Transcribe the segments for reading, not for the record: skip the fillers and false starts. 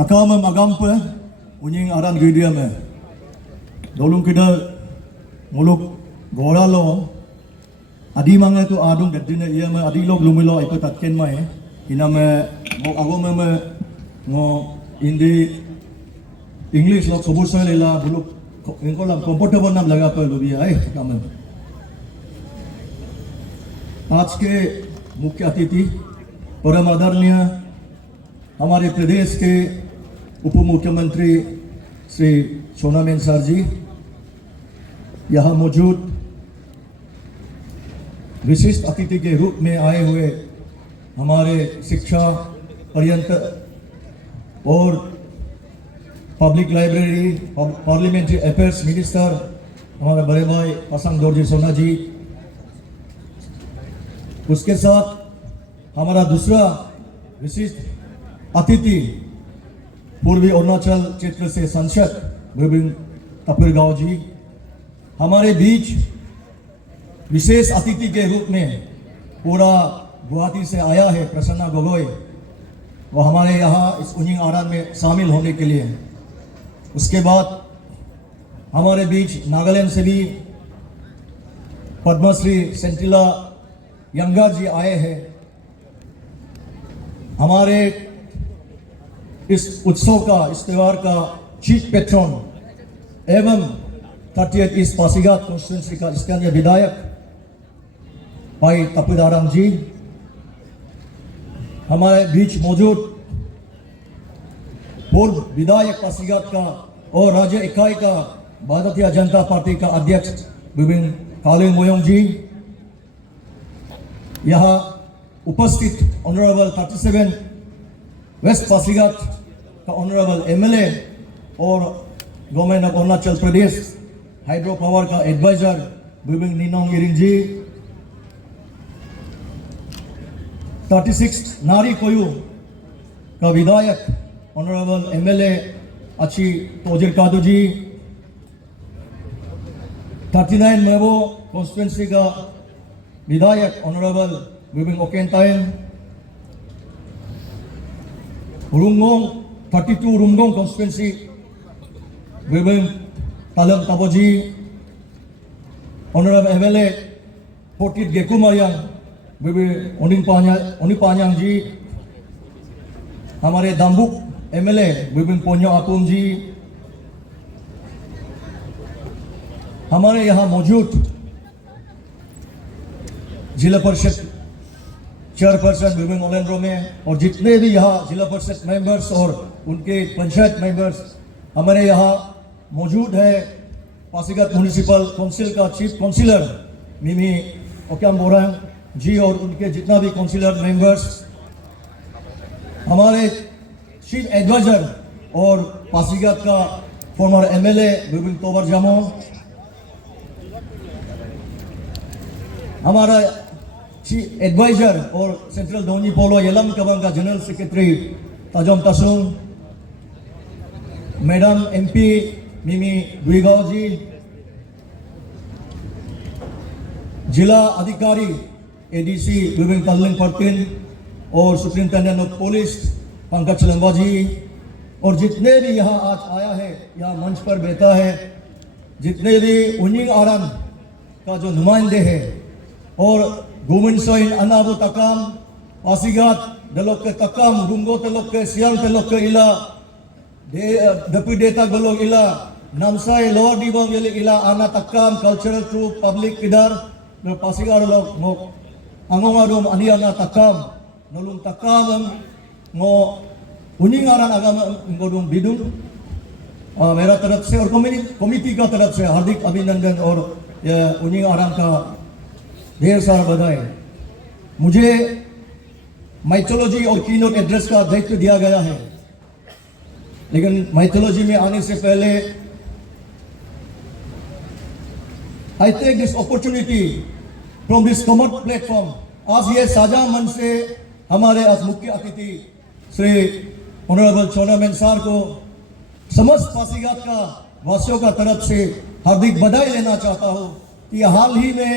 Takam agampa unying aran gidiam dolung kita muluk goralo adi manga tu adung gadina ia me adi log lumilo ipo tatken mai iname mo agome me ngo indi English log sobusal ila buluk इनको लग comfortable नाम लगा पर लोग आए काम आज के मुख्य अतिथि परम आदरणीय हमारे प्रदेश के उप मुख्यमंत्री श्री सोनामेन सर जी, यहाँ मौजूद विशिष्ट अतिथि के रूप में आए हुए हमारे शिक्षा पर्यंत और public library parliamentary affairs minister हमारे बड़े भाई असंग दोरजी सोना जी, उसके साथ हमारा दूसरा विशिष्ट अतिथि पूर्वी अरुणाचल क्षेत्र से सांसद विभिन्न तपिरगांव जी, हमारे बीच विशेष अतिथि के रूप में पूरा गुवाहाटी से आया है प्रसन्ना गोगोई, वो हमारे यहाँ इस उन्हीं आरान में शामिल होने के लिए। उसके बाद हमारे बीच नागालैंड से भी पद्मश्री सेंटिला यंगा जी आए हैं। हमारे इस उत्सव का, इस त्यौहार का चीफ पेट्रन एवं 30th ईस्ट पासीघाट कॉन्स्टिट्यूंसी का स्थानीय विधायक भाई तपिदाराम जी, हमारे बीच मौजूद पूर्व विधायक पासीघाट का और राज्य इकाई का भारतीय जनता पार्टी का अध्यक्ष विभिन्न कालिंग मोयोंग जी, यहाँ उपस्थित ऑनरेबल 37 वेस्ट पासीघाट का ऑनरेबल एमएलए और government of Arunachal Pradesh hydro power का एडवाइजर विभिन्न निनोंग इरिंग जी, 36 नारी कोयू का विधायक ऑनरेबल एमएलए अच्छी तोजिर कादू जी, 39 मेबो कॉन्स्टिट्यूंसी का विधायक ऑनरेबल विभिन्न ओकेंटाइन, रुंगोंग 32 रुंगोंग कॉन्स्टिट्यूंसी विभिन्न तालम ताबो जी, ऑनरेबल एमएलए पोटिट गेकुमारियांग विभिन्न ओनिपान्यांग जी, हमारे दाम्बुक एमएलए विभिन्न पोन्यो आकुम जी, हमारे यहाँ मौजूद जिला परिषद चेयरपर्सन विभिन्न ओलेंड्रो में और जितने भी यहाँ जिला परिषद मेंबर्स और उनके पंचायत मेंबर्स हमारे यहाँ मौजूद है। पासीघाट म्युनिसिपल काउंसिल का चीफ काउंसिलर मिमी ओक्याम बोरांग जी और उनके जितना भी काउंसिलर मेंबर्स, हमारे चीफ एडवाइजर और पासीघाट का फॉर्मर एमएलए विभिन्न तोबर जामो, हमारा चीफ एडवाइजर और सेंट्रल दोनी पोलो येलम कबंग का general secretary ताजम Tasung, madam MP मिमी दुईगांव जी, जिला अधिकारी एडीसी विभिन्न तल्लिंग पर्टिन और सुप्रिंटेंडेंट ऑफ पुलिस पंकज लंबा जी, और जितने भी यहाँ आज आया है, यहाँ मंच पर बैठा है, जितने भी उन्हीं आराम का जो नुमाइंदे हैं और गुमिनसोइन अनाबो तकाम पासीघाट दलोक के तकाम रुंगो तलोक के सियांग तलोक के इला दपी डेटा गलोग इला नामसाई लोअर डिबोंग येले इला आना तकाम कल्चरल ट्रूप पब्लिक इधर न पासीघाट लोग मो अंगोंगा रूम अनियाना तकाम नलुम तकाम मो उन्हीं आरान आगम इनको रूम बिदुम मेरा तरफ से और कमिटी का तरफ से हार्दिक अभिनंदन और उन्हीं आराम का ढेर सारा बधाई। मुझे माइथोलॉजी और कीनोट एड्रेस का दायित्व दिया गया है, लेकिन माइथोलॉजी में आने से पहले I take this opportunity from this common platform, आज ये साझा मन से हमारे आज मुख्य अतिथि श्री ऑनरेबल सोनामेन सर को समस्त पासीघाट का वासियों का तरफ से हार्दिक बधाई लेना चाहता हूँ कि हाल ही में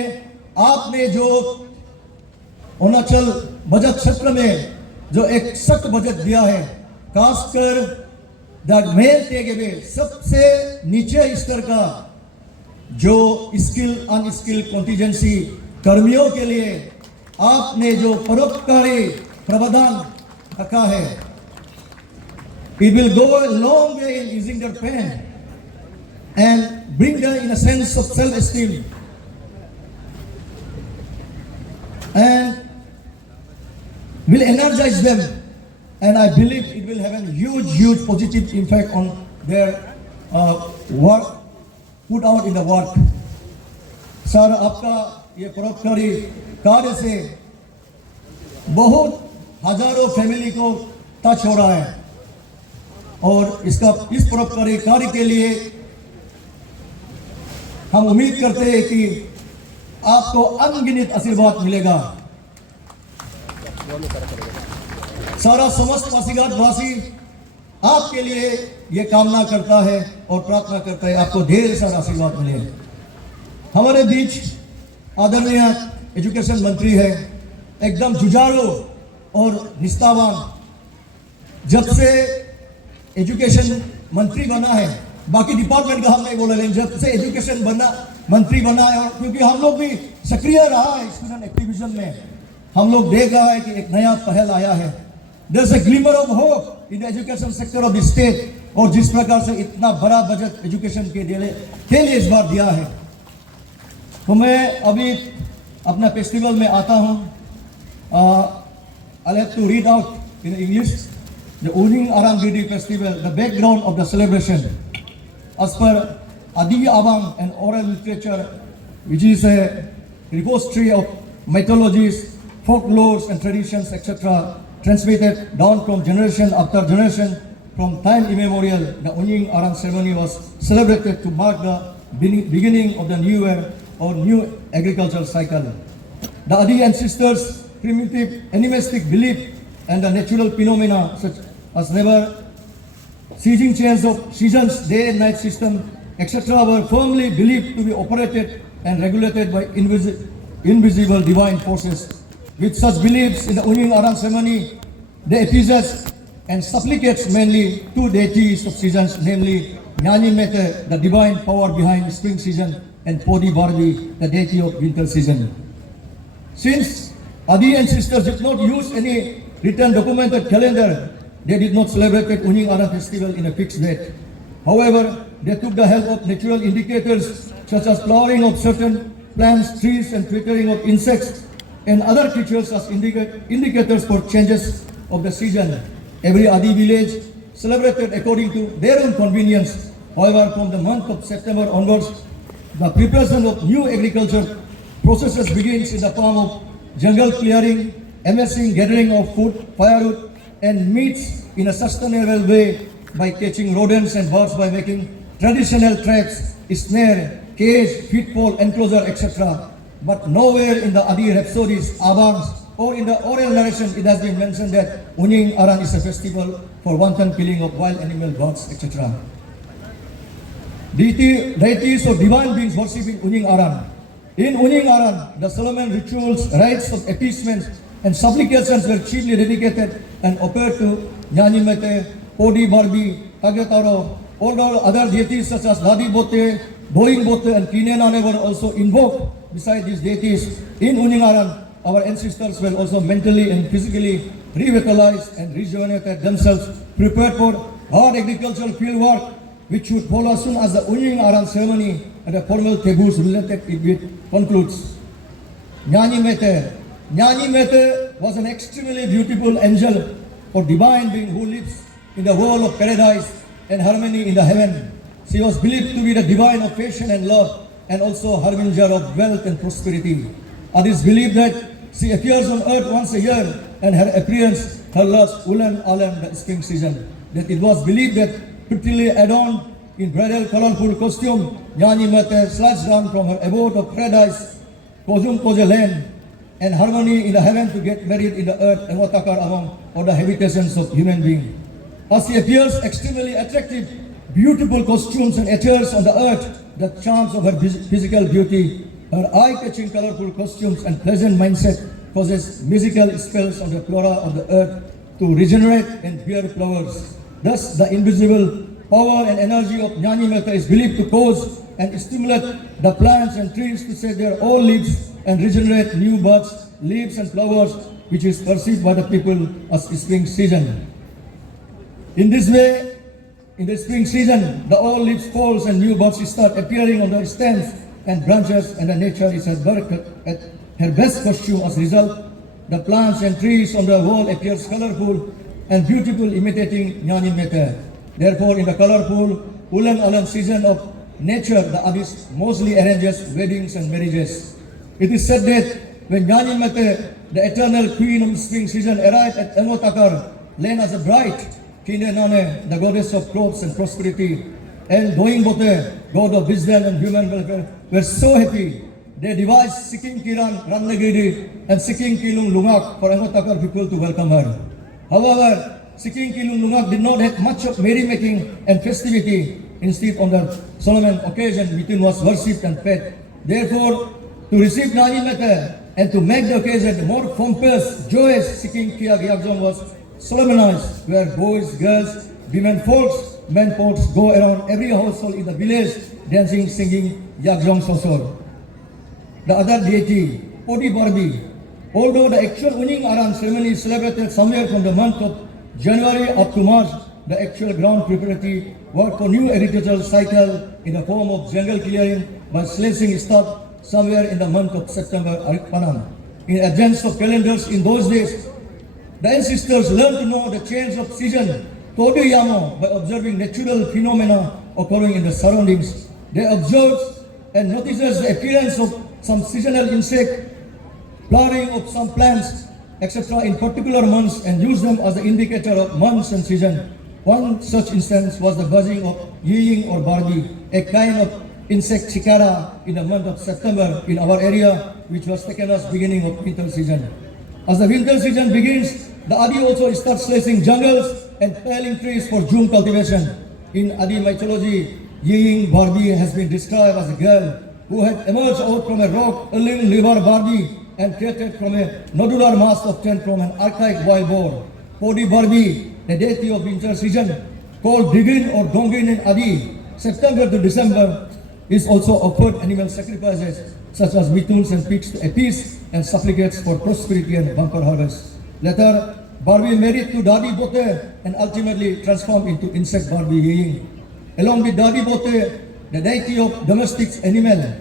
आपने जो अरुणाचल बजट क्षेत्र में जो एक सख्त बजट दिया है, खासकर that male take away सबसे नीचे स्तर का जो स्किल अनस्किल कॉन्टिजेंसी कर्मियों के लिए आपने जो परोपकारी प्रावधान रखा है, it will go a long way in easing their pain and bring them in a sense of self-esteem and will energize them, and I believe it will have a huge positive impact on their work put out in the work. Sir, आपका ये परोपकारी कार्य से बहुत हजारों family को touch हो रहा है और इस परोपकारी कार्य के लिए हम उम्मीद करते हैं कि आपको अनगिनत आशीर्वाद मिलेगा। सारा समस्त पासीघाट वासी आपके लिए ये कामना करता है और प्रार्थना करता है आपको ढेर सारा आशीर्वाद मिले। हमारे बीच आदरणीय एजुकेशन मंत्री है, एकदम जुझारू और निष्ठावान। जब से एजुकेशन मंत्री बना है, बाकी डिपार्टमेंट का हम नहीं बोल रहे, जब से एजुकेशन मंत्री बना है, और क्योंकि हम लोग भी सक्रिय रहा है स्टूडेंट एक्टिविज्म में, हम लोग देख रहा है कि एक नया पहल आया है। There's a glimmer of hope in the education sector of the state, और जिस प्रकार से इतना बड़ा बजट एजुकेशन के लिए इस बार दिया है, तो मैं अभी अपना फेस्टिवल में आता हूँ। I'll have to read out in English the Uning Arang Didi Festival, the background of the celebration. As per Adi Abang, an oral literature which is a repository of mythologies, folklores and traditions, etc., transmitted down from generation after generation from time immemorial. The Uning Arang ceremony was celebrated to mark the beginning of the new year or new agricultural cycle. The Adi ancestors' primitive animistic belief and the natural phenomena such as never ceasing change of seasons, day and night system, etc., were firmly believed to be operated and regulated by invisible divine forces. With such beliefs in the Uning Arang ceremony, the ephesus and supplicates mainly two deities of seasons, namely Nyani Mete, the divine power behind spring season, and Podi Barbi, the deity of winter season. Since Adi ancestors did not use any written documented calendar, they did not celebrate Uning Arang festival in a fixed date. However, they took the help of natural indicators such as flowering of certain plants, trees, and twittering of insects and other creatures as indicators for changes of the season. Every Adi village celebrated according to their own convenience. However, from the month of September onwards, the preparation of new agriculture processes begins in the form of jungle clearing, amassing, gathering of food, firewood, and meats in a sustainable way by catching rodents and birds by making traditional traps, snare, cage, pitfall, enclosure, etc. But nowhere in the Adi rhapsodies, abangs, or in the oral narration it has been mentioned that Uning Arang is a festival for wanton killing of wild animal, birds, etc. Deities or divine beings worshipping Uning Arang. In Uning Arang, the solemn rituals, rites of appeasement, and supplications were chiefly dedicated and offered to Nyani Mete, Podi Barbi, Tagetaro. All other deities such as Ladi Bote, Boing Bote, and Kinenane were also invoked. Besides these deities, in Uning Arang, our ancestors were also mentally and physically revitalized and rejuvenated themselves, prepared for hard agricultural field work, which would follow as soon as the Uning Arang ceremony and the formal taboos related to it concludes. Nyani Mete was an extremely beautiful angel or divine being who lives in the world of paradise and harmony in the heaven. She was believed to be the divine of passion and love and also harbinger of wealth and prosperity. Others believe that she appears on earth once a year and her appearance heralds Ulan Alam, the spring season. That it was believed that prettily adorned in bridal colorful costume, Nyani Mete slides down from her abode of paradise, Kozum Koje land, and harmony in the heaven to get married in the earth and watakar among all the habitations of human beings. As she appears extremely attractive, beautiful costumes and attires on the earth, the charms of her physical beauty, her eye-catching colorful costumes and pleasant mindset causes musical spells on the flora of the earth to regenerate and bear flowers. Thus, the invisible power and energy of Nyani Metta is believed to cause and stimulate the plants and trees to shed their old leaves and regenerate new buds, leaves and flowers, which is perceived by the people as spring season. In this way, in the spring season, the old leaves falls and new buds start appearing on the stems and branches, and the nature is at her best costume. As a result, the plants and trees on the wall appears colorful and beautiful, imitating Nyani Metta. Therefore, in the colorful ulang-ulang season of nature, the abbess mostly arranges weddings and marriages. It is said that when Nyani Metta, the eternal queen of the spring season, arrived at Emotakar, land as a bride, Kinenane, the goddess of crops and prosperity, and Doing Bote, god of wisdom and human welfare, were so happy. They devised Sikkim Kiran Randagiri and Sikkim Kilung Lungak for Emotakar people to welcome her. However, Sikkim Kilung Lungak did not have much of merrymaking and festivity. Instead, on the solemn occasion, Mitun was worshipped and fed. Therefore, to receive Nyani Metta and to make the occasion more pompous, joyous, Sikkim Kia Gyakjong was solemnized, where boys, girls, women folks, men folks go around every household in the village, dancing, singing Gyakjong Sosor. The other deity, Podi Barbi, although the actual Unying Aran ceremony is celebrated somewhere from the month of January up to March, the actual ground preparatory work for new agricultural cycle in the form of jungle clearing by slicing start somewhere in the month of September Arikpanam. In advance of calendars in those days, the ancestors learned to know the change of season, Todu Yamo, by observing natural phenomena occurring in the surroundings. They observed and noticed the appearance of some seasonal insect, flowering of some plants, etc. in particular months, and used them as the indicator of months and season. One such instance was the buzzing of ying or barbi, a kind of insect cicada in the month of September in our area, which was taken as beginning of winter season. As the winter season begins, the Adi also starts slicing jungles and felling trees for June cultivation. In Adi mythology, Ying Barbi has been described as a girl who had emerged out from a rock, a little liver Barbi, and created from a nodular mass of tent from an archaic wild boar. Podi Barbi, the deity of winter season, called Digin or Dongin in Adi, September to December, is also offered animal sacrifices such as mituns and pigs to appease and supplicates for prosperity and bumper harvest. Later, Barbi married to Dadi Bote and ultimately transformed into insect Barbi Ying. Along with Dadi Bote, the deity of domestic animal,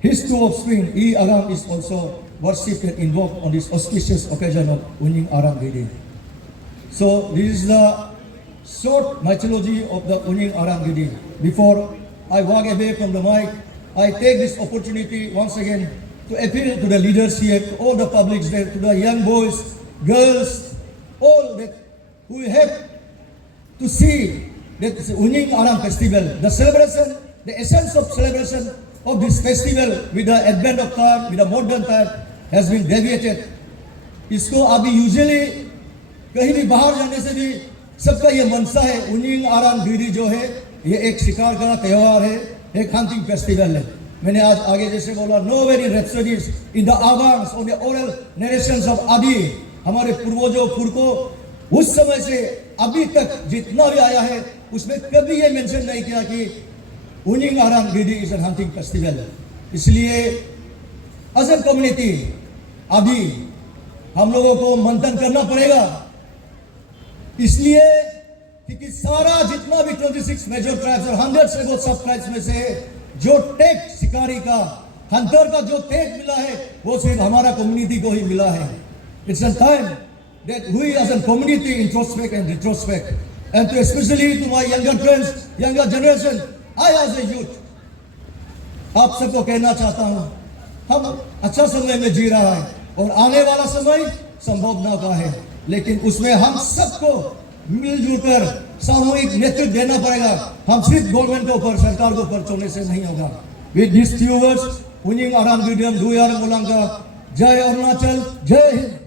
his two offspring, I Aram, is also worshipped and invoked on this auspicious occasion of Unying Aram Gidi. So this is the short mythology of the Unying Aram Gidi. Before I walk away from the mic, I take this opportunity once again to appeal to the leaders here, to all the publics there, to the young boys, girls, all that who have to see that Unying Aram festival, the celebration, the essence of celebration of this festival with the advent of time, with the modern time, has been deviated. इसको अभी usually कहीं भी बाहर जाने से भी सबका ये मनसा है, उन्हीं आराम गिरी जो है ये एक शिकार का त्योहार है, एक हंटिंग फेस्टिवल है. मैंने आज आगे जैसे बोला, know very rhapsodies in the avans or the oral narrations of Adi, हमारे पूर्वजों पुरखों उस समय से अभी तक जितना भी आया है उसमें कभी ये मेंशन नहीं किया कि उन्हीं आराम गिरी इज एन हंटिंग फेस्टिवल. इसलिए एज ए कम्युनिटी अभी हम लोगों को मंथन करना पड़ेगा, इसलिए क्योंकि सारा जितना भी 26 मेजर ट्राइब्स और 100 से वो सब ट्राइब्स में से जो टेक शिकारी का, हंटर का जो टेक मिला है वो सिर्फ हमारा कम्युनिटी को ही मिला है. It's a time that we as a community introspect and retrospect, and to especially to my younger friends, younger generation, I as a youth, आप सबको कहना चाहता हूँ, हम अच्छा समय में जी रहा है और आने वाला समय संभावना का है, लेकिन उसमें हम सबको मिलजुल कर सामूहिक नेतृत्व देना पड़ेगा. हम सिर्फ गवर्नमेंट के ऊपर, सरकार के ऊपर चलने से नहीं होगा. With these few words, उन्हीं आराम वीडियम दुयार मोलंगा, जय अरुणाचल, जय हिंद.